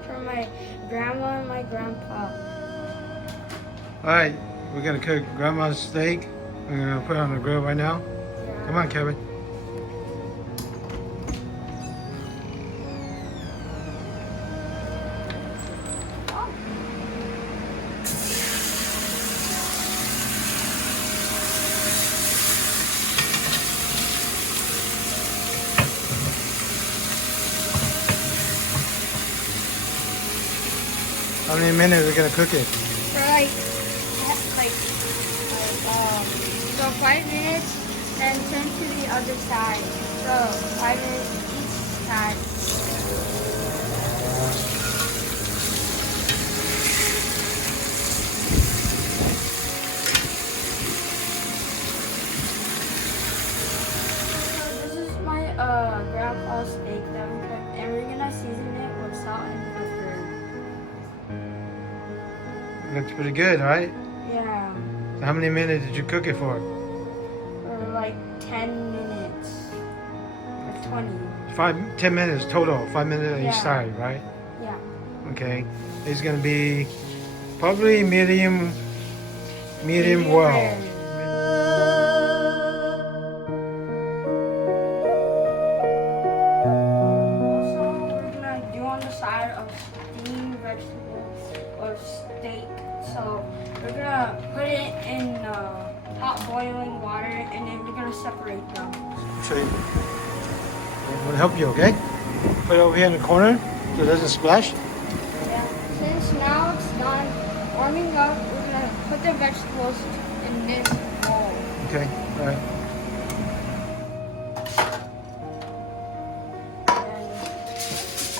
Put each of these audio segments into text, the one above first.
steak for my grandma and my grandpa. Alright, we're gonna cook grandma's steak. We're gonna put it on the grill right now. Yeah. Come on, Kevin. How many minutes are we gonna cook it? For so 5 minutes and turn to the other side. So 5 minutes each side. So this is my grandpa's steak that we cooked, and we're gonna season it with salt and pepper. Looks pretty good, right? Yeah. So how many minutes did you cook it for? For like 10 minutes. Or 20. 10 minutes total. 5 minutes on Yeah. each side, right? Yeah. Okay. It's gonna be probably medium well. rare. Also, we're gonna do on the side of steamed vegetables or steak. So we're gonna put it in hot boiling water, and then we're gonna separate them. So I'm gonna help you, okay? Put it over here in the corner so it doesn't splash. Yeah. Since now it's done warming up, we're gonna put the vegetables in this bowl. Okay, all right. And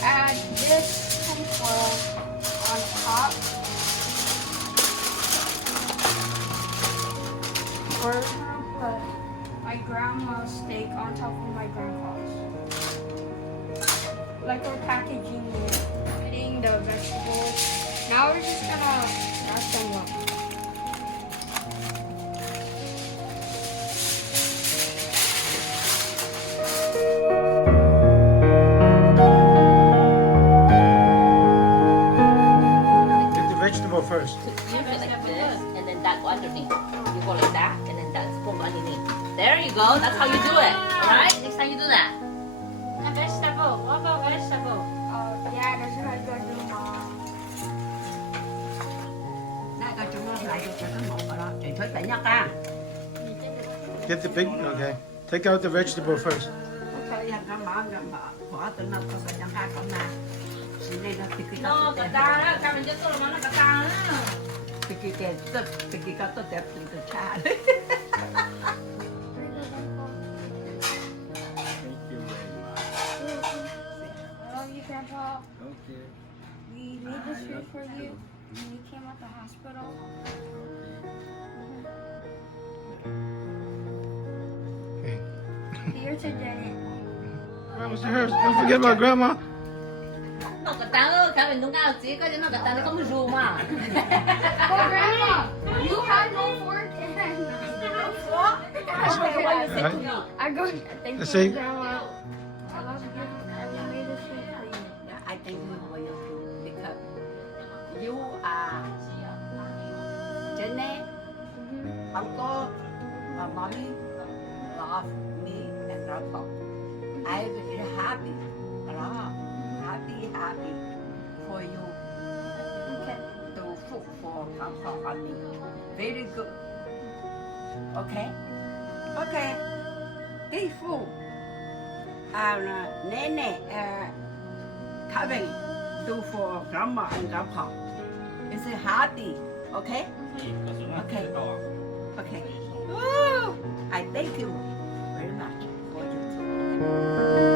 add this tinfoil on top. We're gonna put my grandma's steak on top of my grandpa's. Like we're packaging it, putting the vegetables. Now we're just gonna mash them up. Get the vegetable first. You do it like this, and then that go underneath. You go like that, and then that's go underneath. There you go. That's how you do it. All right. Next time you do that. A vegetable. What about vegetable? Yeah, that's what I'm gonna do, Mom. 那个怎么来就这个冇噶啦，最初第一間。 Get the big, okay. Take out the vegetable first. 佢人家買嘅嘛，我等到佢個人家咁啊，是那個自己 No, 個 cái ta đó, cái mình just做món cái ta đó. 自己嘅執自己個都碟住個叉。 I love you, Grandpa. Okay. We made this food for you when you came out the hospital. Okay. Here to Janet. Grandma's yours. Don't forget about grandma. No, cái ta đó, cái mình đúng cao chỉ cái nó cái ta nó không dùng mà. Oh, Grandma, you had no fork and no fork. Right? I go. Thank you, See? Grandma. I love you. And we made this food for you. I thank you for your food because you are Jenny, uncle, mommy, love me and love. I very happy, happy for you Okay. to cook for Papa and me. Very good. Okay? Okay. This food. Nene, Kevin, do for grandma and grandpa. It's hearty. Okay? Okay. Okay. Woo! I thank you very much for your food.